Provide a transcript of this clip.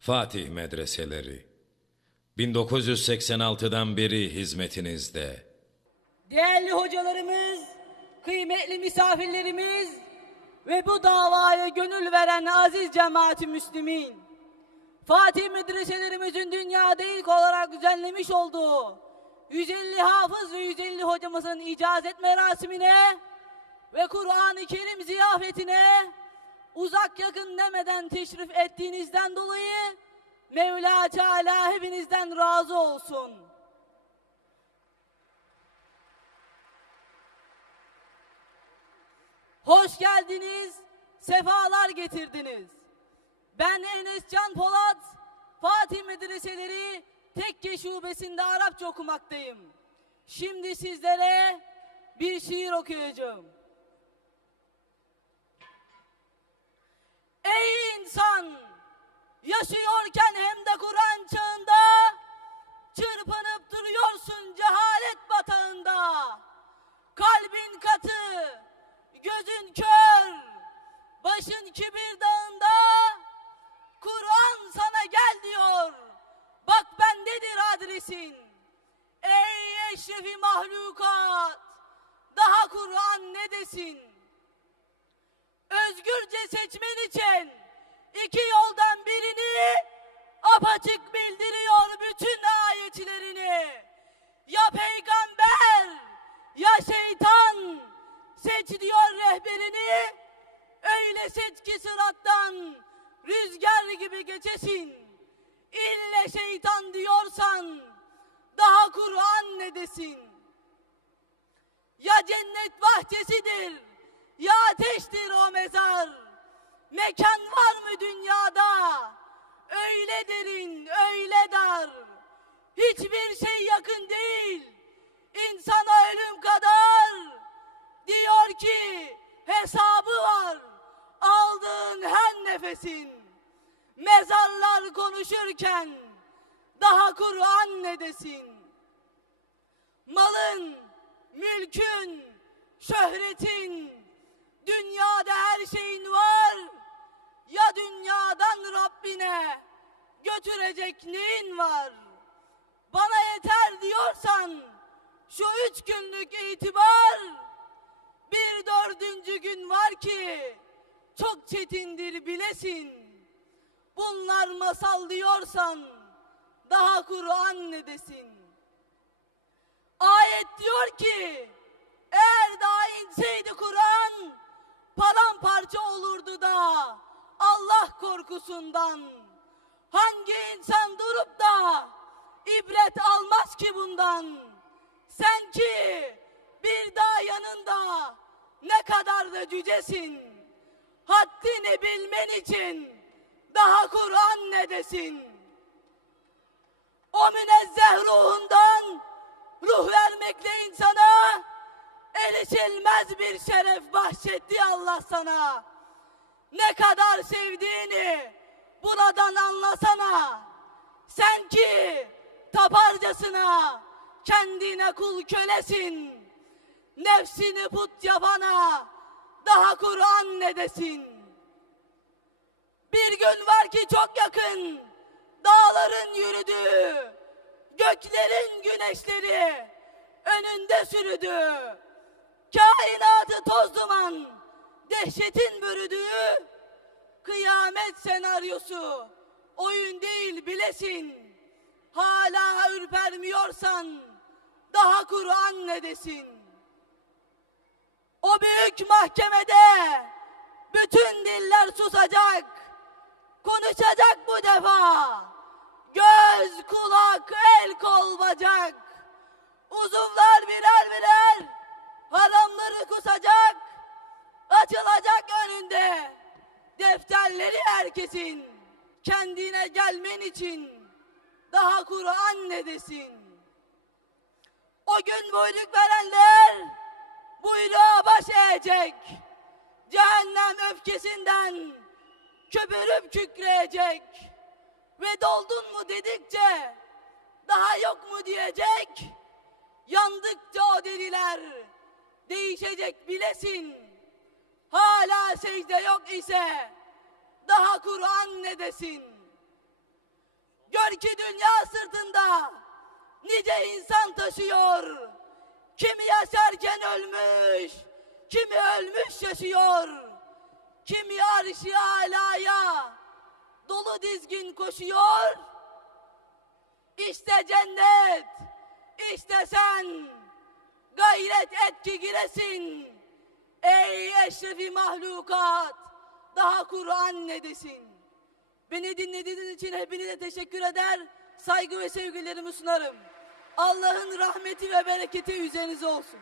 Fatih Medreseleri 1986'dan beri hizmetinizde. Değerli hocalarımız, kıymetli misafirlerimiz ve bu davaya gönül veren aziz cemaati müslimin. Fatih medreselerimizin dünyada ilk olarak düzenlemiş olduğu 150 hafız ve 150 hocamızın icazet merasimine ve Kur'an-ı Kerim ziyafetine uzak yakın demeden teşrif ettiğinizden dolayı Mevla Teala hepinizden razı olsun. Hoş geldiniz, sefalar getirdiniz. Ben Enes Can Polat, Fatih Medreseleri Tekke Şubesi'nde Arapça okumaktayım. Şimdi sizlere bir şiir okuyacağım. Ey insan! Yaşıyorken hem de Kur'an çağında çırpınıp duruyorsun cehalet batağında. Kalbin katı, gözün kör, başın kibir dağında. Kur'an sana gel diyor. Bak bendedir adresin. Ey eşrefi mahlukat, daha Kur'an ne desin? Özgürce seçmen için iki yoldan birini apaçık bildiriyor bütün ayetlerini. Ya peygamber ya şeytan seç diyor rehberini. Öyle seç ki sırattan rüzgar gibi geçesin. İlle şeytan diyorsan daha Kur'an ne desin? Ya cennet bahçesidir ya ateştir. Mekan var mı dünyada? Öyle derin, öyle dar. Hiçbir şey yakın değil. İnsana ölüm kadar. Diyor ki hesabı var. Aldığın her nefesin. Mezarlar konuşurken daha Kur'an ne desin? Malın, mülkün, şöhretin, dünyada her şeyin var. Götürecek neyin var? Bana yeter diyorsan şu üç günlük itibar bir dördüncü gün var ki çok çetindir bilesin. Bunlar masal diyorsan daha Kur'an ne desin? Ayet diyor ki eğer daha inseydi Kur'an paramparça olurdu da Allah korkusundan. Hangi insan durup da ibret almaz ki bundan? Sen ki bir daha yanında ne kadar da cücesin. Haddini bilmen için daha Kur'an ne desin? O münezzeh ruhundan ruh vermekle insana erişilmez bir şeref bahşetti Allah sana. Ne kadar sevdiğini buradan anlasana. Sen ki taparcasına kendine kul kölesin. Nefsini put yapana daha Kur'an ne desin? Bir gün var ki çok yakın dağların yürüdüğü, göklerin güneşleri önünde sürüdü. Kainatı toz duman, dehşetin bürüdüğü kıyamet senaryosu oyun değil bilesin. Hala ürpermiyorsan daha Kur'an ne desin? O büyük mahkemede bütün diller susacak, konuşacak bu defa. Göz, kulak, el, kol, bacak. Uzuvlar birer birer haramları kusacak, herkesin. Kendine gelmen için daha Kur'an ne desin? O gün buyruk verenler buyruğa baş eğecek. Cehennem öfkesinden köpürüp kükreyecek. Ve doldun mu dedikçe daha yok mu diyecek. Yandıkça o deriler değişecek bilesin. Hala secde yok ise daha Kur'an ne desin? Gör ki dünya sırtında nice insan taşıyor. Kimi yaşarken ölmüş, kimi ölmüş yaşıyor. Kimi arş-ı alaya dolu dizgin koşuyor. İşte cennet, işte sen gayret et ki giresin. Ey eşrefi mahlukat, daha Kur'an ne desin? Beni dinlediğiniz için hepinize teşekkür eder, saygı ve sevgilerimi sunarım. Allah'ın rahmeti ve bereketi üzerinize olsun.